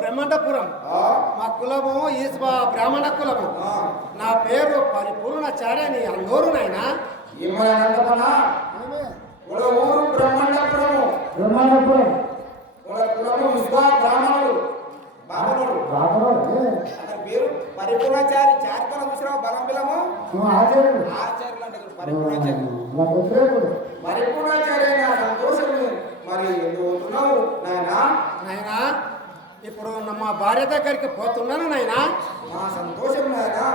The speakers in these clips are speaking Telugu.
బ్రహ్మాండపురం. మా కులము ఈశ్వ బ్రాహ్మణ కులము. నా పేరు పరిపూర్ణాచార్య అందరూ నాయన. ఊరు బ్రహ్మాండపురము. బ్రహ్మాండపురం కులము విశ్వ బ్రాహ్మణుడు బాబనుడు. అతని పేరు పరిపూర్ణాచారి. చారిత్రణ చూసినావు బలం బిలము ఆచార్యుడు ఆచార్యులు అంటే పరిపూర్ణాచారి. నా పరిపూర్ణాచారి నా సంతోషం. మరి ఎందుకు పోతున్నావు నాయనా? నాయనా ఇప్పుడు మా భార్య దగ్గరికి పోతున్నాను నాయనా. నా సంతోషం నాయనా.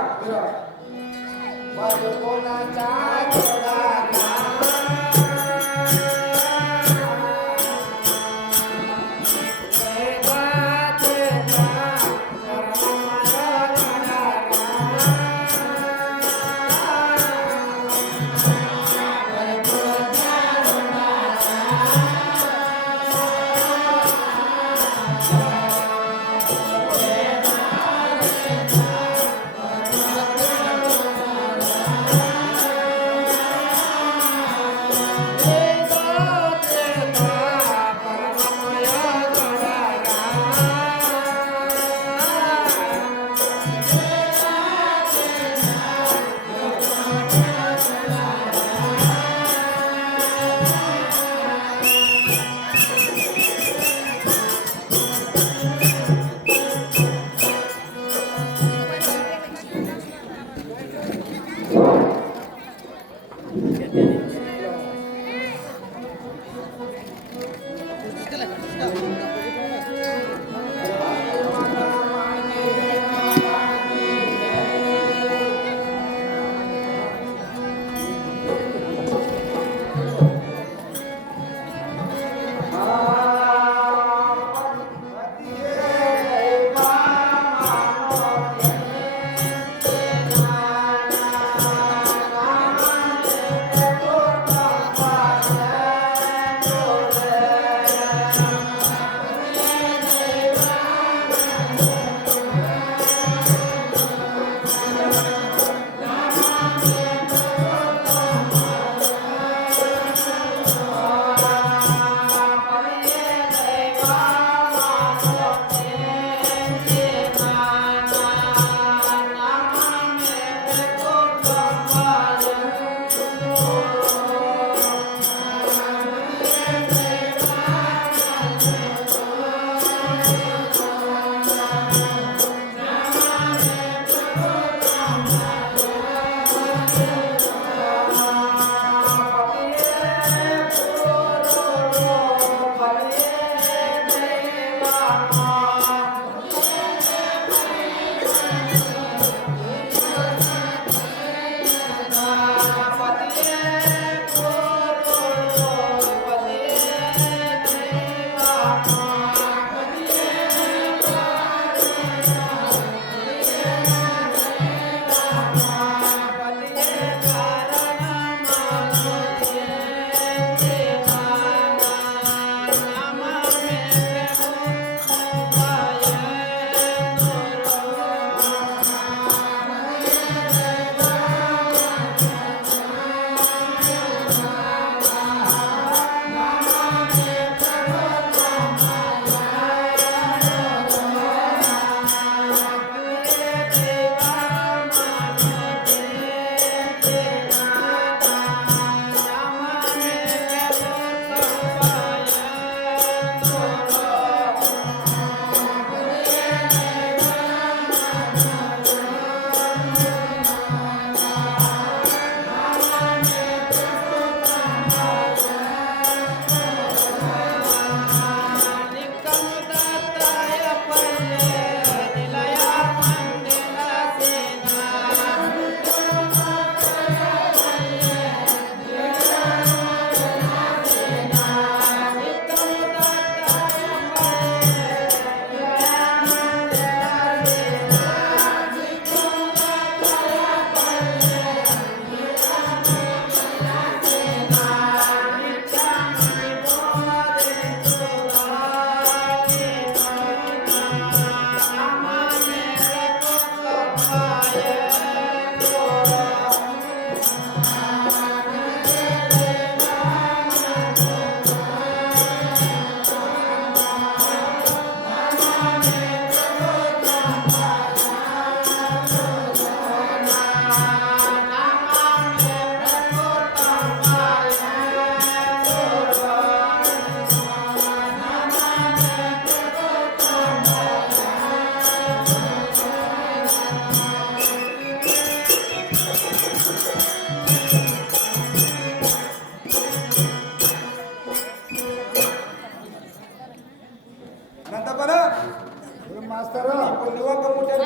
ఏం మాస్టారు కొన్ని వంక ముట్టారు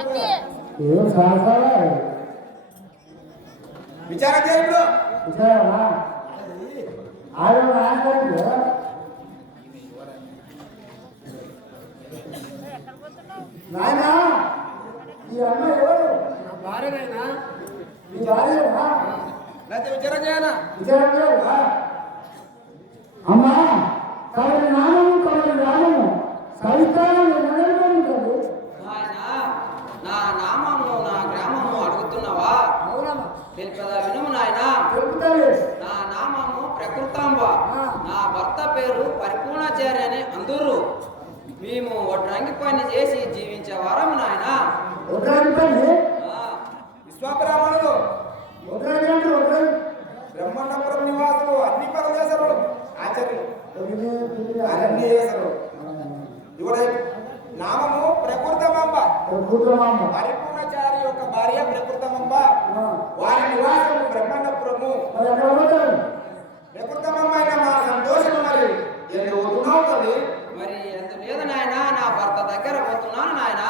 ఏం సాహసాలా విచారం చేయడు విచారమా ఆయన రాయడానికి నాయనా ఈ అమ్మ ఎవరు నా భార్యనైనా నీ భార్యనా లేకపోతే విచారం చేయనా విచారం చేయవా అమ్మా కవరి నామము కవరి నామము సవితానం ఉంటుంది నాయనా, నా నామము నా గ్రామము అడుగుతున్నావా? అవునమ్మా తెలుపదా వినుము నాయనా. చెప్తాను నా నామము ప్రకృతాంబ, నా భర్త పేరు పరిపూర్ణాచార్య అని అందరూ. మేము వడ్రంగి పని చేసి జీవించే వారము నాయనా. ఒకరి పని ఆ, విశ్వబ్రాహ్మణుడు ఒకరి అంటే ఒకరి బ్రహ్మణపురం నివాసులు అన్ని పనులు చేశారు ఆచార్యులు అన్ని చేశారు ఇవిడ నామము ప్రకృతమంబ కుటుంబం పరిపూర్ణచారి యొక్క భార్య ప్రకృతమంబ వారి నివాసము బ్రహ్మణపురము ప్రకృతమైన మా సంతోషము మరి ఎందుకు వదులున్నావు తల్లి మరి ఎంత లేదు నాయనా, నా భర్త దగ్గర పోతున్నాను నాయనా.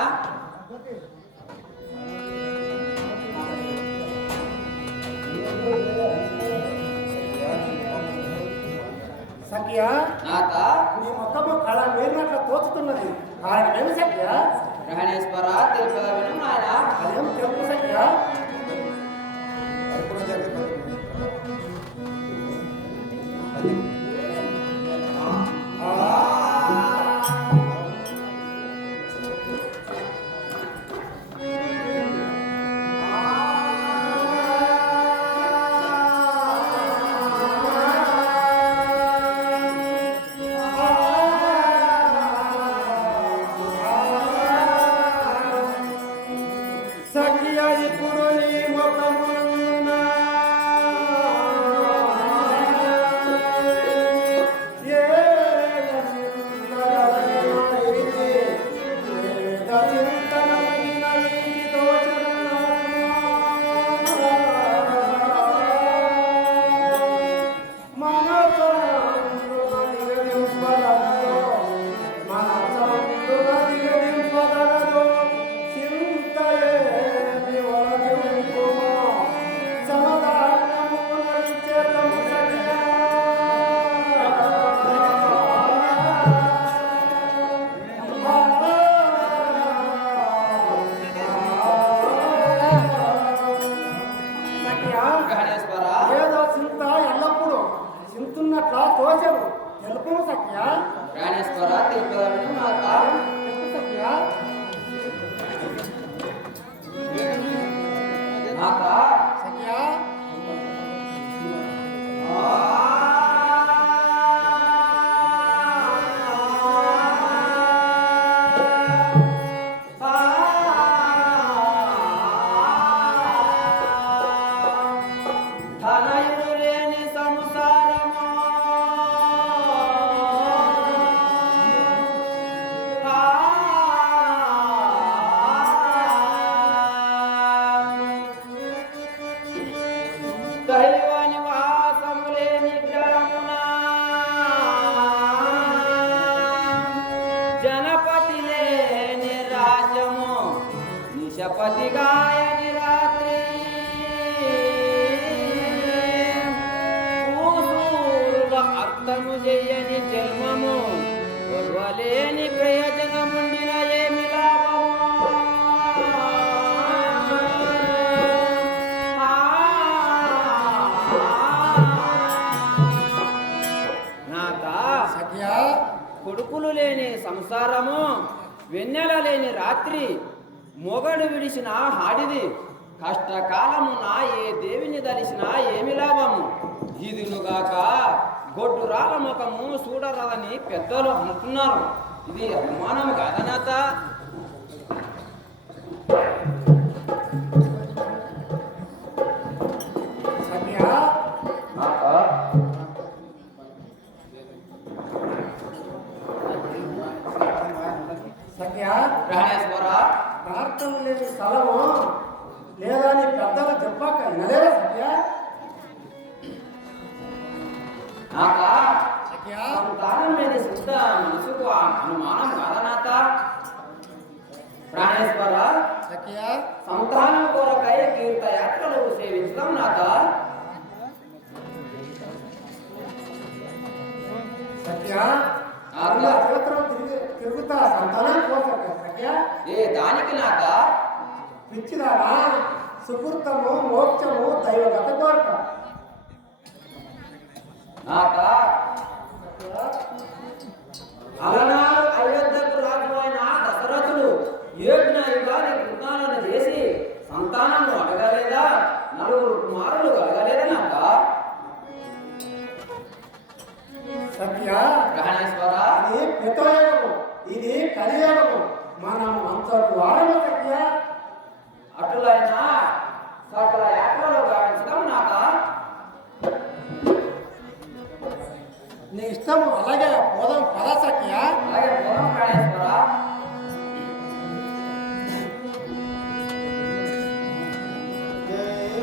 సఖ్య నాత నీ ముఖము కళ మేలినట్లు తోచుతున్నది కారణం ఏమి సఖ్య గ్రహణేశ్వర తెలుపదా వినుము నాయనా. అదేం తెలుపు సఖ్య సఖ్య ఇప్పుడు నీ ముఖమున ఏ గ్రహణేశ్వర ఏదో చింత ఎల్లప్పుడూ చింతున్నట్లా తోచరు తెలుపు సఖ్య గ్రహణేశ్వర తెలుపదా వినుము నాత. తెలుపు సఖ్య నాత సఖ్య ధనయుడు లేని సంసారము దైవ నివాసము లేని గ్రహమున జనపతి లేని రాజ్యము నిశపతి గాయని రాత్రి ఊసూరుల అర్థము చెయ్యని జన్మము ఒర్వలేని ప్రయోజనముండిన ఏమి లాభము నాత సఖ్య కొడుకులు లేని సంసారము వెన్నెల లేని రాత్రి మొగడు విడిసిన హాడిది కష్టకాలమున ఏ దేవిని దలిసినా ఏమి లాభము ఇదినుగాక గొడ్డు రాళ్ళ ముఖము చూడరాదని పెద్దలు అంటున్నారు. ఇది అనుమానం కాదనాత. సఖ్య సఖ్య గ్రహణేశ్వర ప్రార్థన లేని స్థలము లేదా నీ పెద్దలు చెప్పాక వినలేదా సఖ్య నాత సఖ్య సంతానం లేని సిద్ధ మనసుకు అనుమానం కాదనాత. సంతానం కొరకై తీర్థయాత్రలు సేవించడం నాక. సత్య ఆజ్ఞ. క్షేత్రం తిరుగుతా సంతానం కోసం సత్య. ఏ దానికి నాక? పిచ్చిదానా సుకృతము మోక్షము దైవగత కోరక నాక అలనాడు అయోధ్యకు రాజు అయిన దశరథుడు 7 యుగానికి కృతాలను చేసి సంతానము అడగలేదా? 4 కుమారులు కలగలేదా నాక? సత్య గ్రహణేశ్వర, ఇది కృతయోగము, ఇది కలియోగము. మనం అంతటి వారము సత్య. అటులైనా సకల యాత్రలో గావించడం నాక. నీ ఇష్టము అలాగే పోదాం పద సత్య. అలాగే పోదాం గ్రహణేశ్వర. జై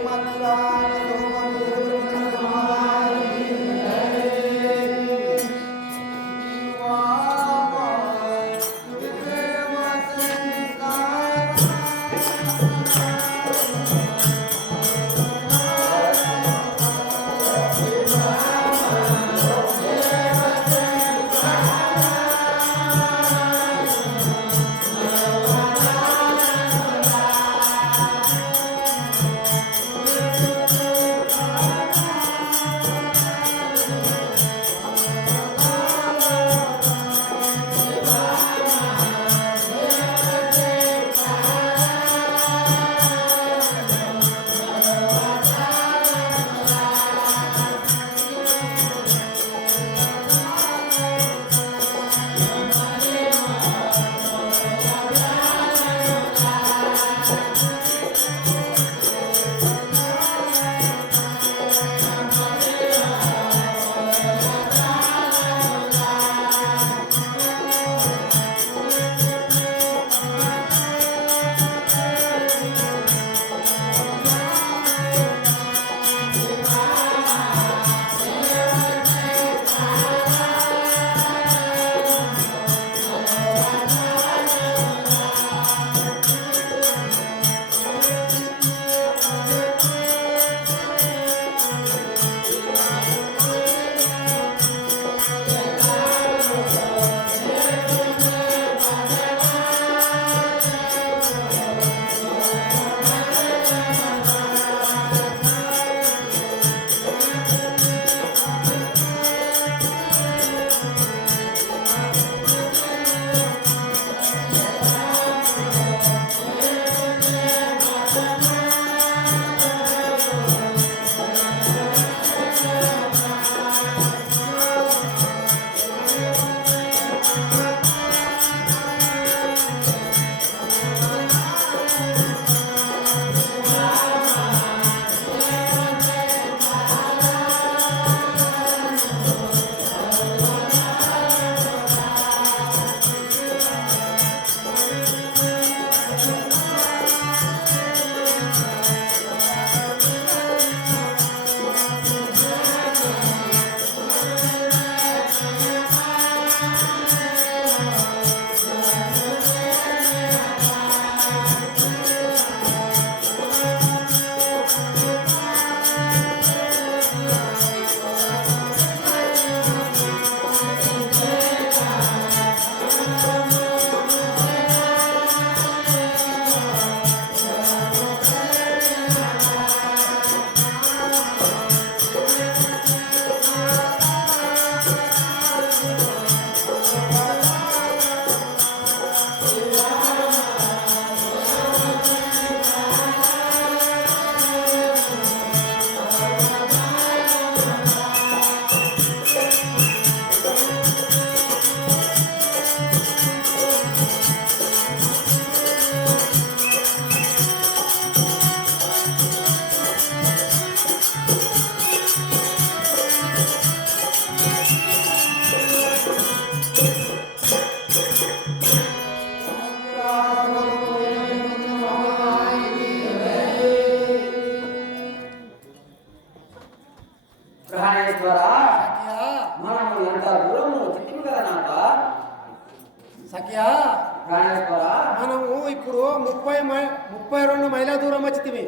మనము ఇప్పుడు 32 మైళ్ళ దూరం వచ్చితివి.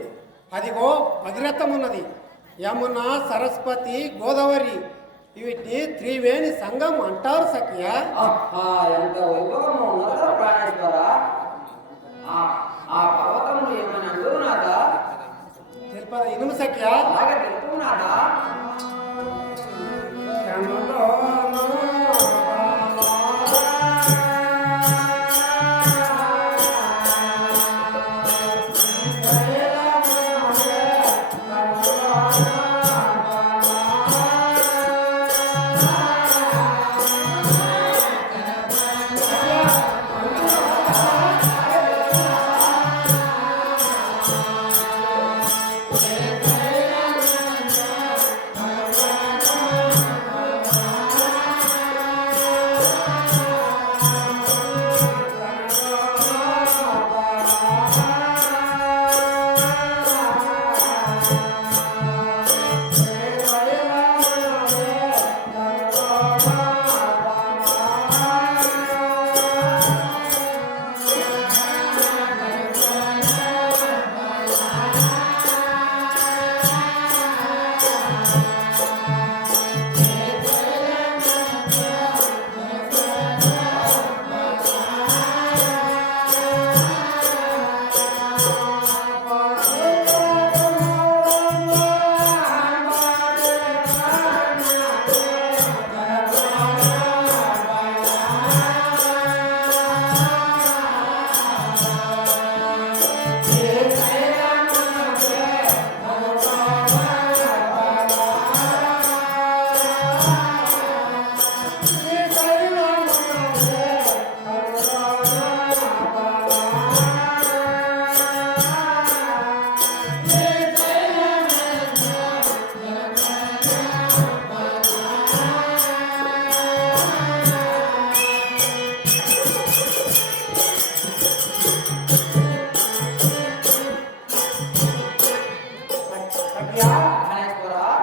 అదిగో భగీరథం ఉన్నది, యమున, సరస్వతి, గోదావరి, వీటిని త్రివేణి సంగం అంటారు సఖ్య. ఆహా, ఎంత వైభవము ఉన్నదో ప్రాణేశ్వర. ఆ పర్వతములు ఏమని అంటారు నాదా? తెలుపద ఇనుము సఖ్య. అలాగే తెలుపు నాదా.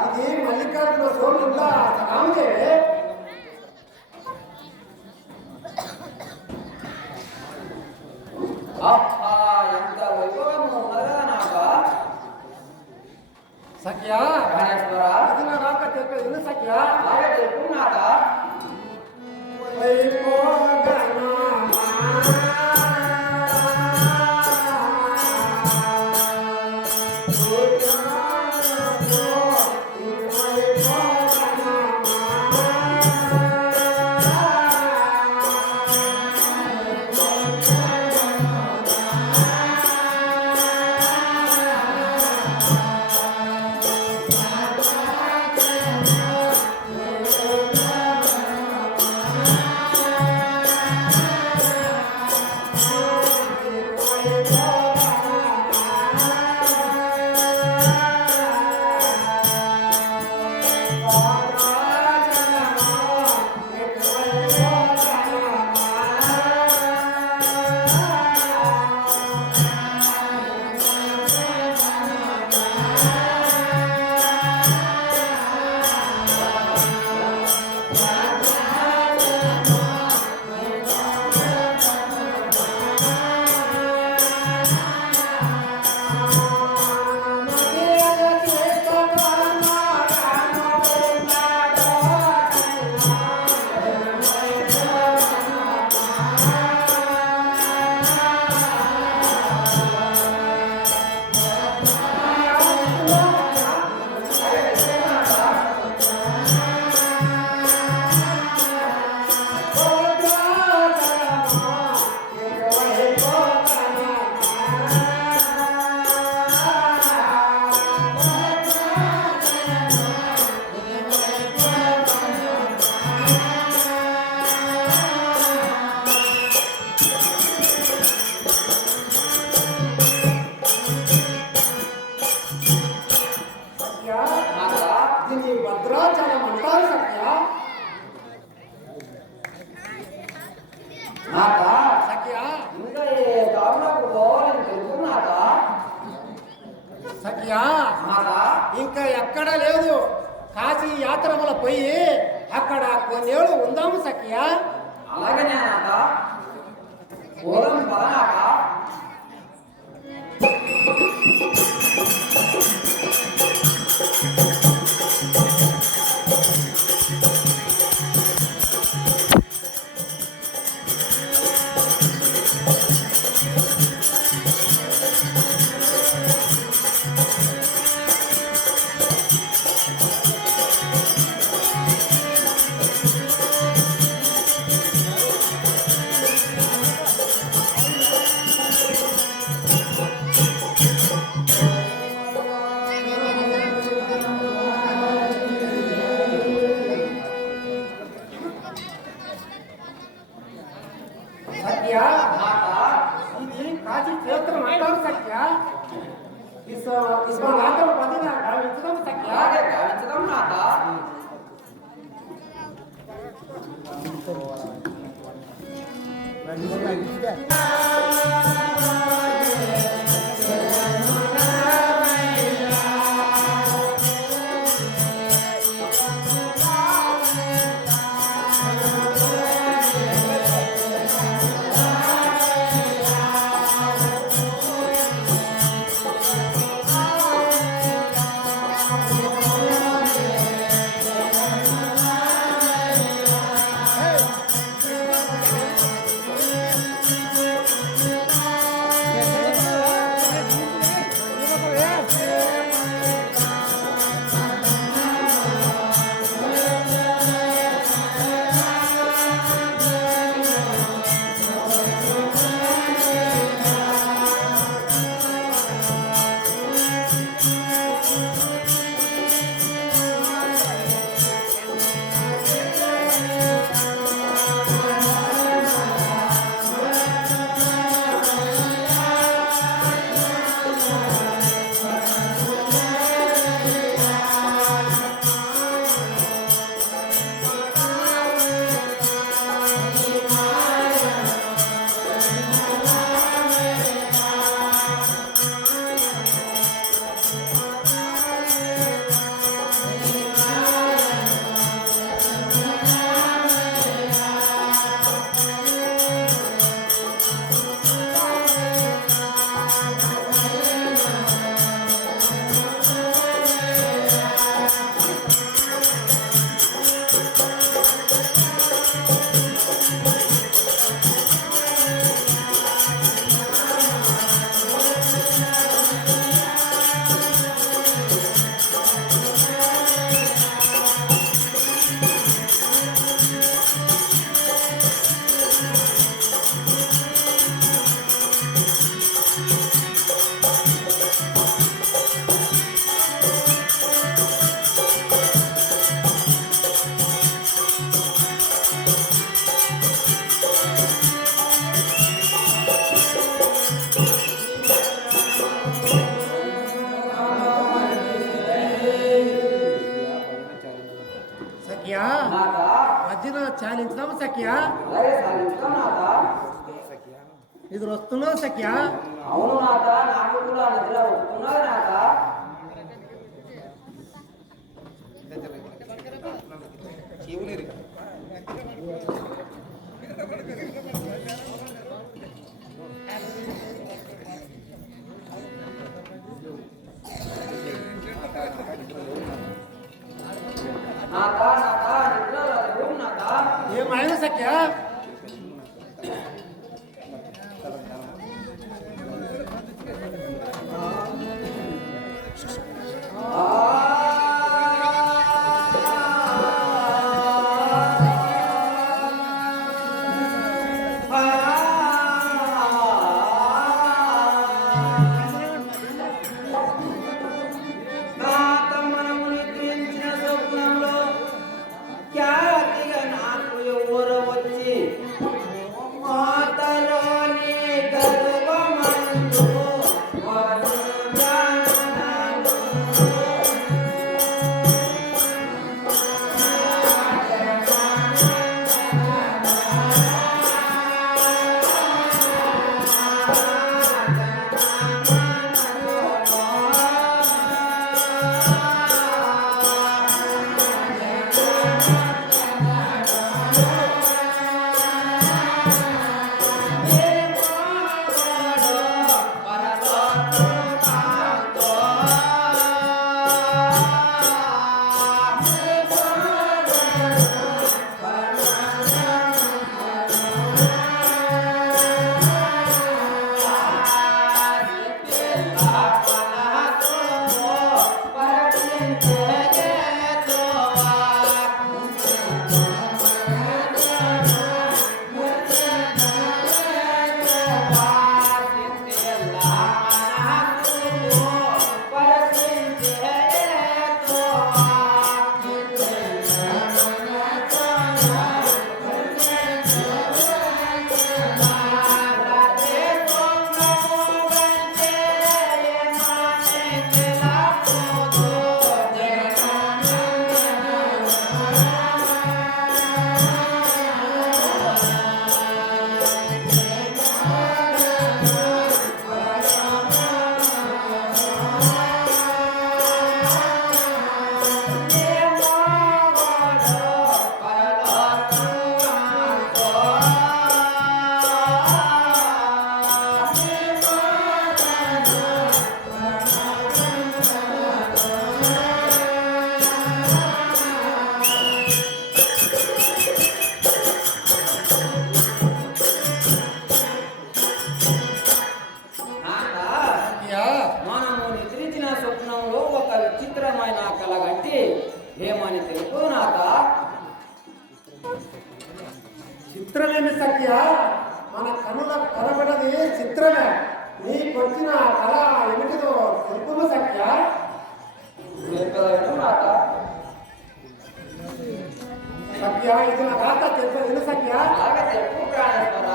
ఇది మల్లికార్జున స్వామి ఇంకా రాముడే. ఆహా, ఎంత వైభవము ఉన్నదా నాదా. సఖ్య ప్రాణేశ్వర, ఇది నా రాక చెప్పేది విను సఖ్య. అలాగే తెలుపు నాదా. దీన్ని భద్రాచలం అంటారు సఖ్య. నాదా, సఖ్య ఇంకా ఏ దారులకు పోవాలని తెలుసుకున్నాదా. సఖ్య నాదా, ఇంకా ఎక్కడ లేదు. కాశీ యాత్రముల పోయి అక్కడ కొన్నేళ్ళు ఉందాము సఖ్య. అలాగనే నాదా. పోదాం పదా నాదా. క్షేత్రం అంటారు సఖ్య ఇస్మాతో పదిగా గావించడం సఖ్య అలాగే గావించదాం నాథ. సఖ్య నాథ, భజన చాలించడం సఖ్య అలాగే సాగించుదాం నాథ. ఇది వస్తున్నావు సఖ్య అవును నాథ, నాకు కూడా నిద్ర వస్తున్నది నాథ. నాథ నాథ నిద్ర రాదు నాథ. ఏమైనా సఖ్య నా తమ్మును నిద్రించిన స్వప్నంలో ఖ్యాతిగా నాకు ఎవరు వచ్చి సఖ్య మన కనులకు కనబడది చిత్రమే నీకొచ్చిన కళ ఏమిటిదో తెలుపుము సఖ్య. చెప్పదగిన మాట. సఖ్య ఇది నా రాత తెలుపు సఖ్య. అలాగే తెలుపు ప్రాణేశ్వర.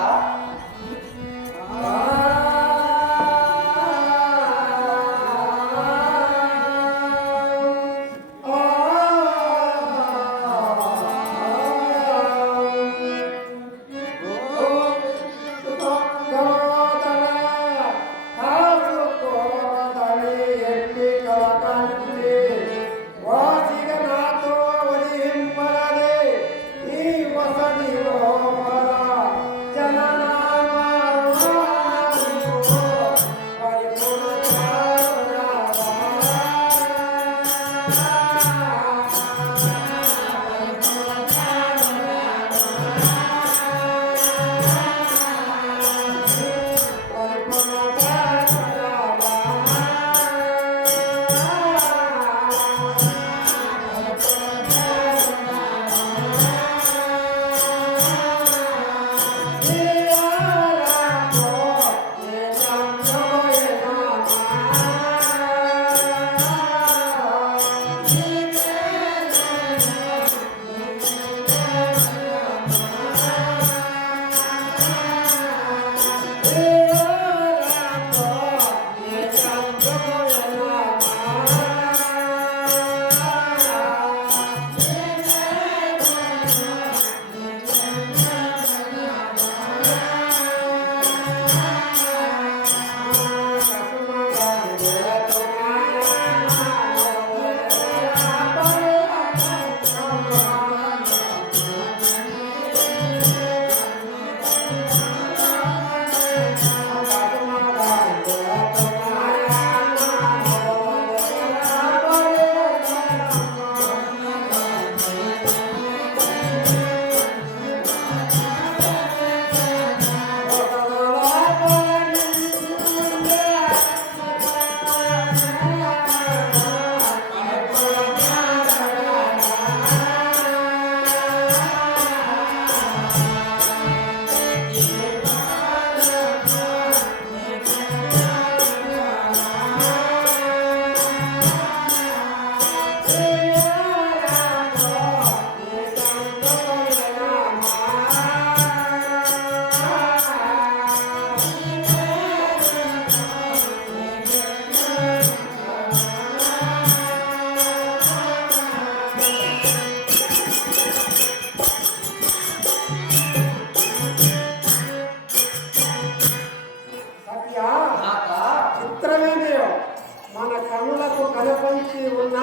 మన కనులకు కనపంచి ఉన్న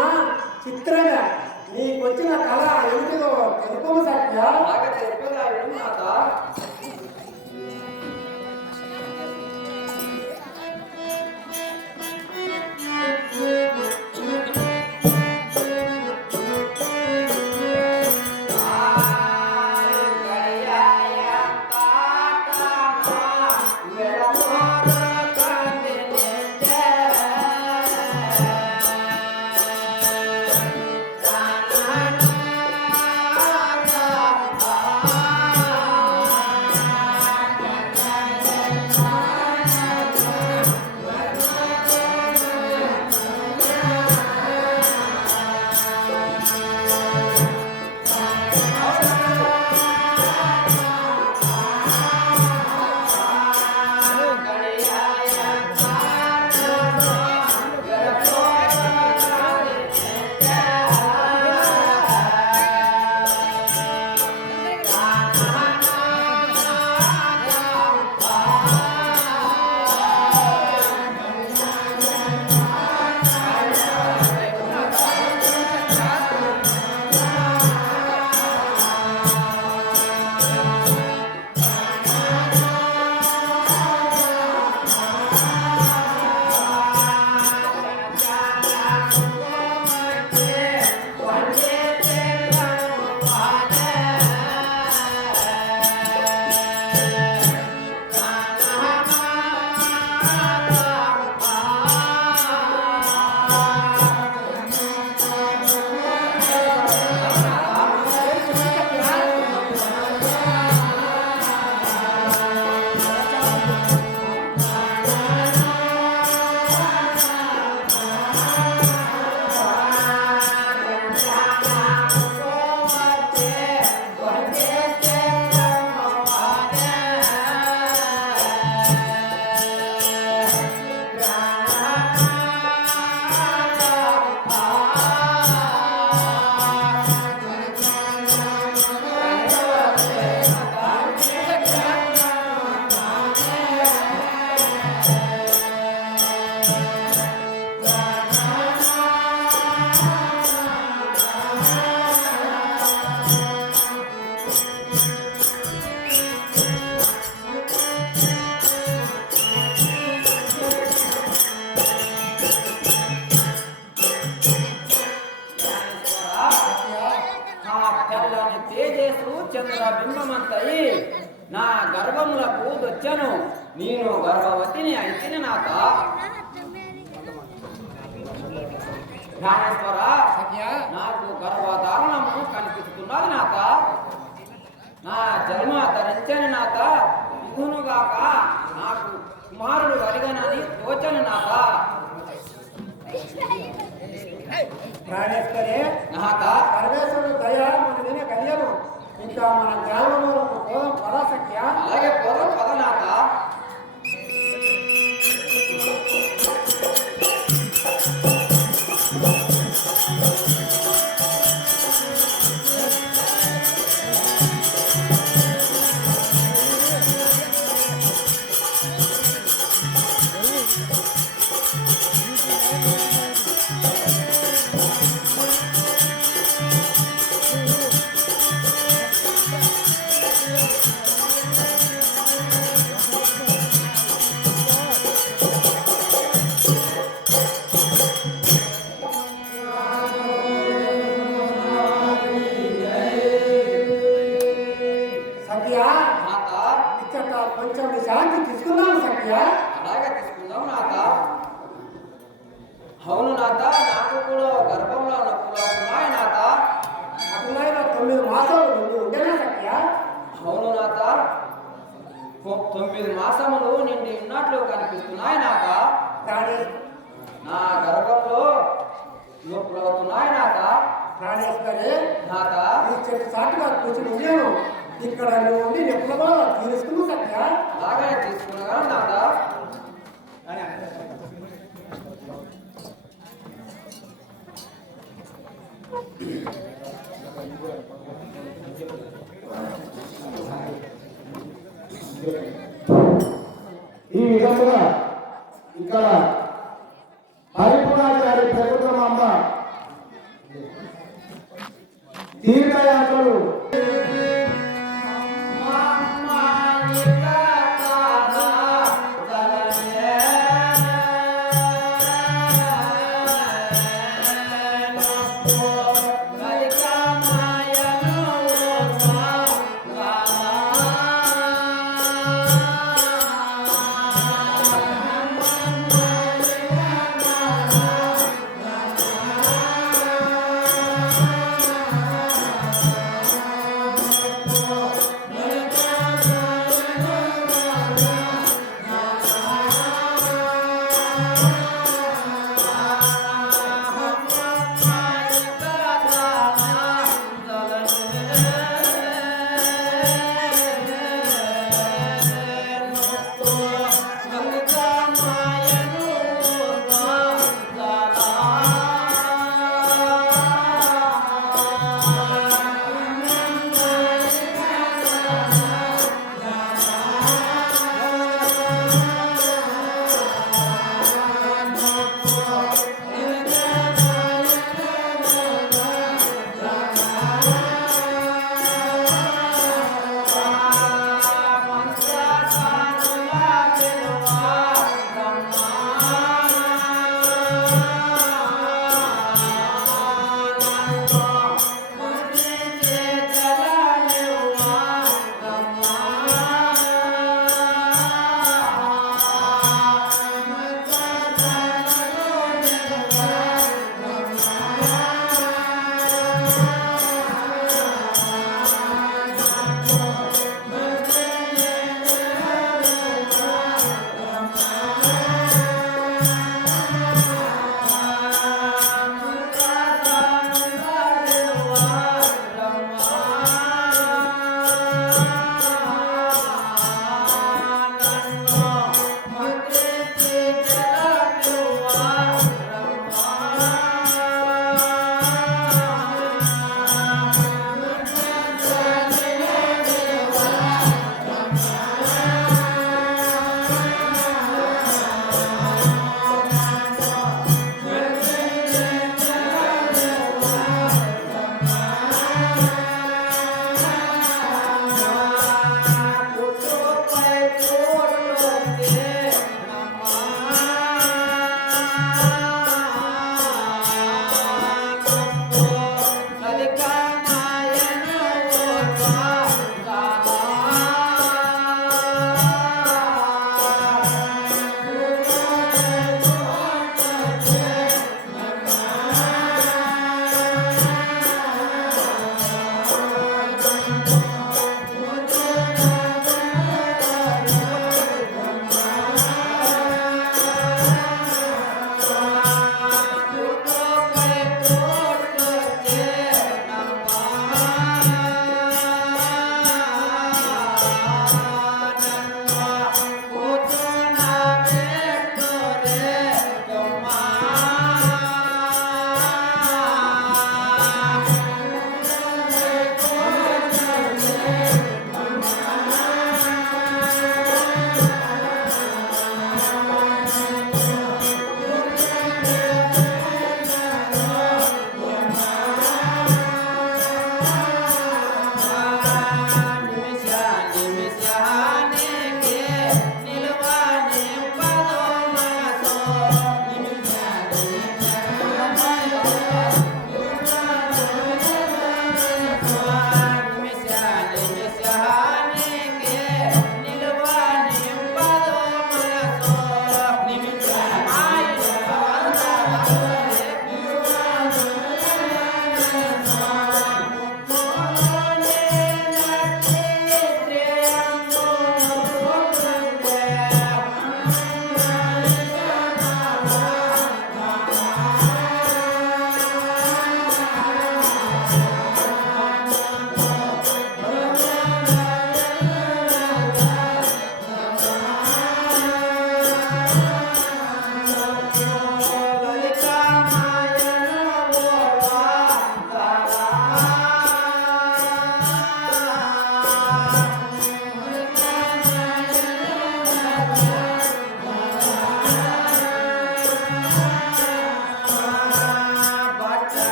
చిత్రమే నీకొచ్చిన కళ ఏమిటిదో తెలుపు సఖ్య. అలాగే తెలుపదగిన మాట. అంతయి నా గర్భములకు దొచ్చెను. నేను గర్భవతిని అయితేనే నాక. జ్ఞానేశ్వర, నాకు గర్భధారణము కనిపిస్తున్నది నాక. నా జన్మ ధరించని నాక. ఇదునుగాక నాకు కుమారుడు కలిగనని తోచని నాక. ప్రాణేశ్వరే, నాక పరమేశ్వరుడు దయ మన మీద కలిగను. ఇంకా మన గ్రామంలో పోదాం పదా సఖ్య. అలాగే పోదాం పద నాక. సఖ్య, నాక ఇచ్చట కొంచెం శాంతి తీసుకుందాం సఖ్య. అలాగే తీసుకుందాం నాక. అవును నాక, నాకు కూడా గర్భంలో నొప్పులు అవుతున్నాయి నాక. అటులైన 9 మాసాలు నువ్వు ఉండేనా సఖ్య? అవును నాక, 9 మాసములు నిండి ఉన్నట్లు కనిపిస్తున్నాయి నాక. ప్రాణే నా గర్భంలో నొప్పులు అవుతున్నాయి నాక. ప్రాణేశ్వరే, నాక ఈ చెట్టు చాటుగా కూర్చుని ఉన్నాను. ఇక్కడ నువ్వు ఉండి నెప్పులతో తీసుకున్నావు సఖ్య. అలాగే తీసుకున్నా నాక. ఈ విధముగా ఇక్కడ పరిపూర్ణాచారి ప్రభుత్వమ్మ తీర్థయాత్రలు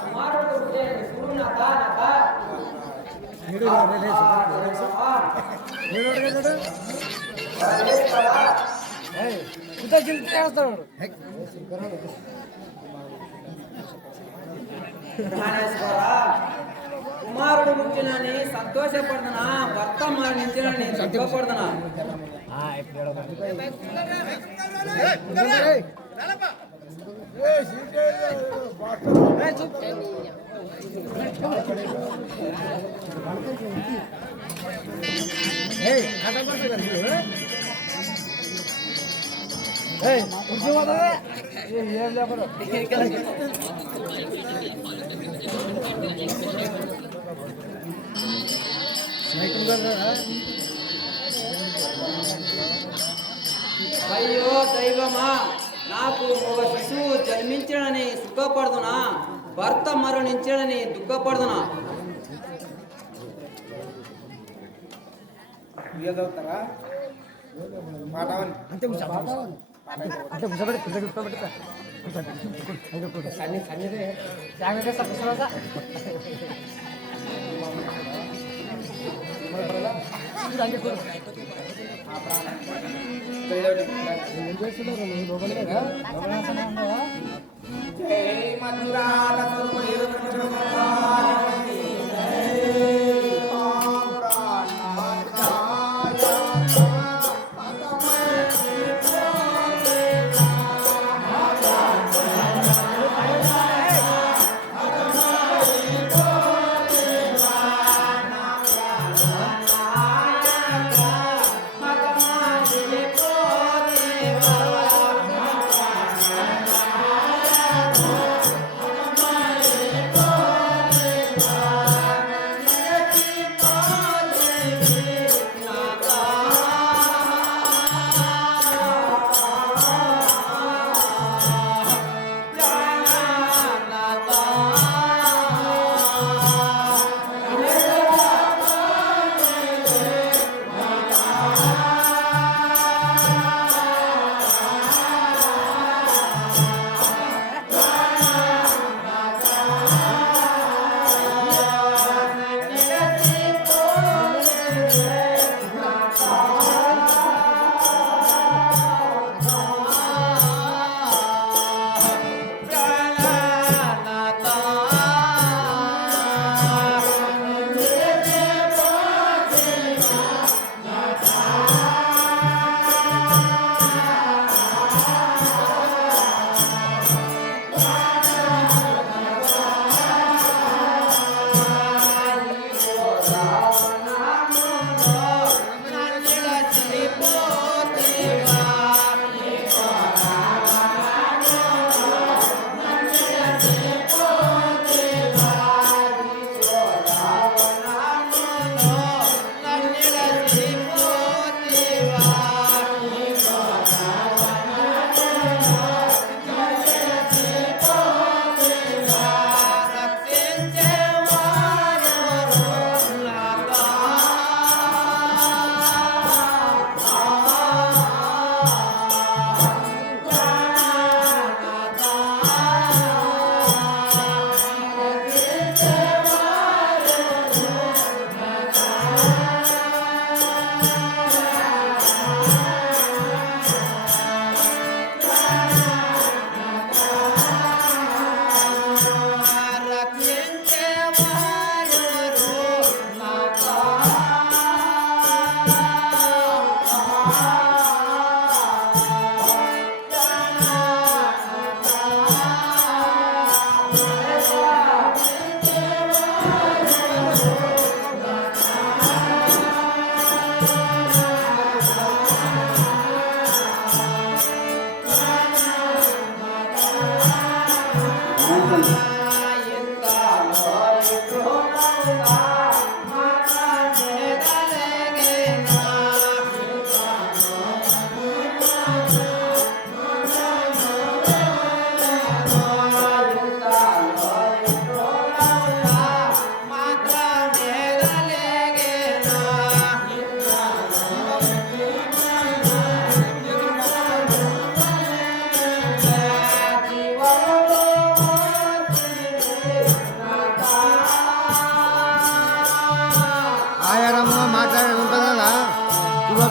కుమారుడు సూర్యునాథ కుమారుడు పుట్టినని సంతోషపడుతున్నా, భర్త మరణించినని దుఃఖపడుతున్నా. అయ్యో దైవమా, నాకు ఒక శిశువు జన్మించడని సుఖపడుతున్నా, భర్త మరణించడని దుఃఖపడుతున్నా. చదువుతారా పాట జై మధురాల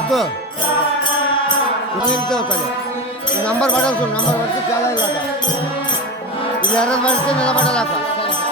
तो होता नंबर पड़ा नंबर पड़ते क्या इलाका इधर पड़ते मेरा पड़ा इलाका 5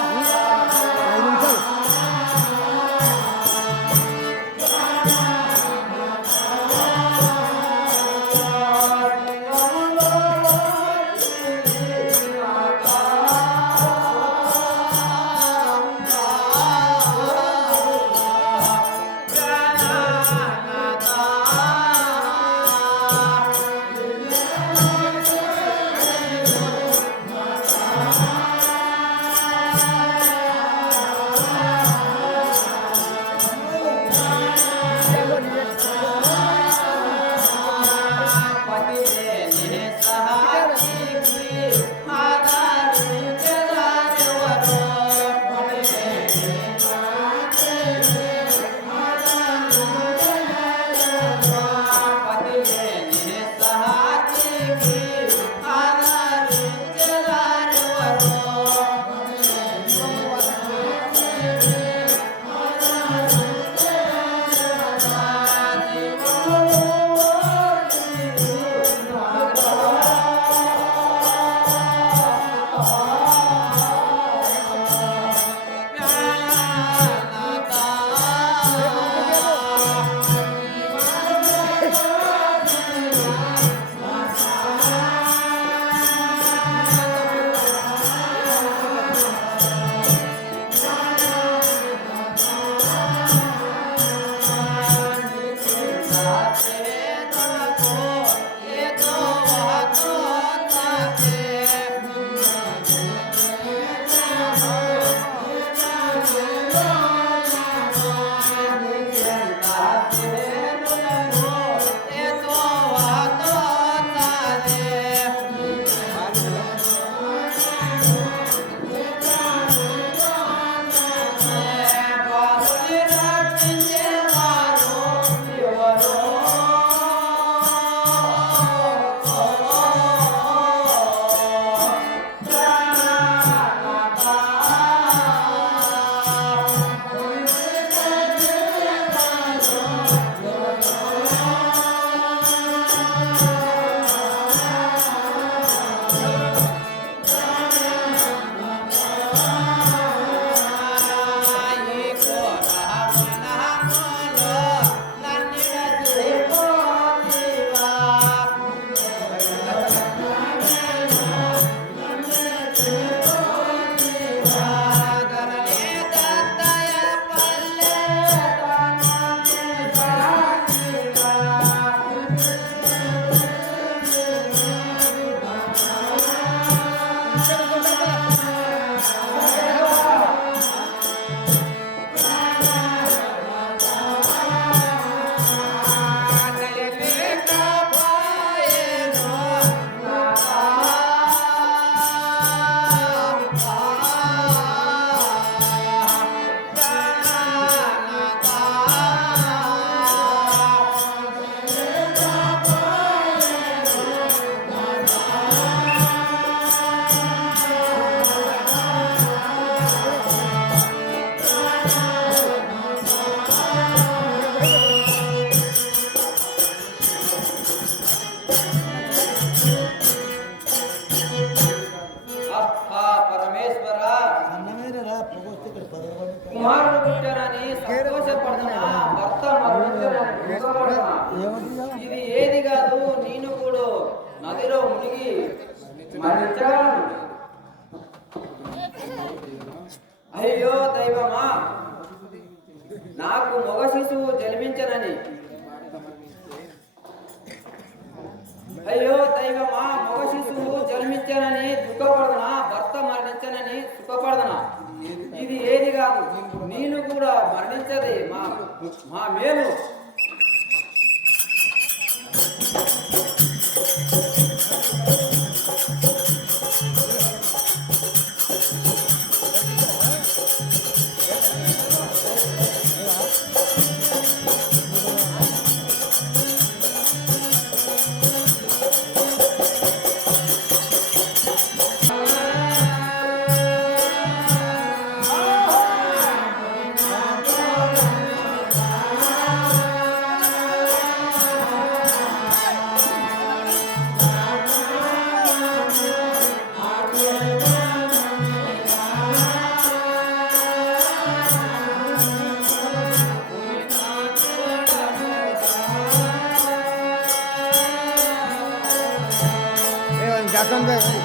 निमिषాలు కుమారుడు పుట్టారని సంతోషపడదనా భర్త మరణించారని దుఃఖపడదనా ఇది ఏది కాదు నేను కూడా నదిలో మునిగి మరణించాను అయ్యో దైవమా నాకు మగ శిశువు జన్మించనని అయ్యో దైవమా మగ శిశువు జన్మించనని దుఃఖపడదనా భర్త మరణించనని సుఖపడదనా ఇది ఏది కాదు నేను కూడా మరణించదే మా మేలు పక్కన పోయి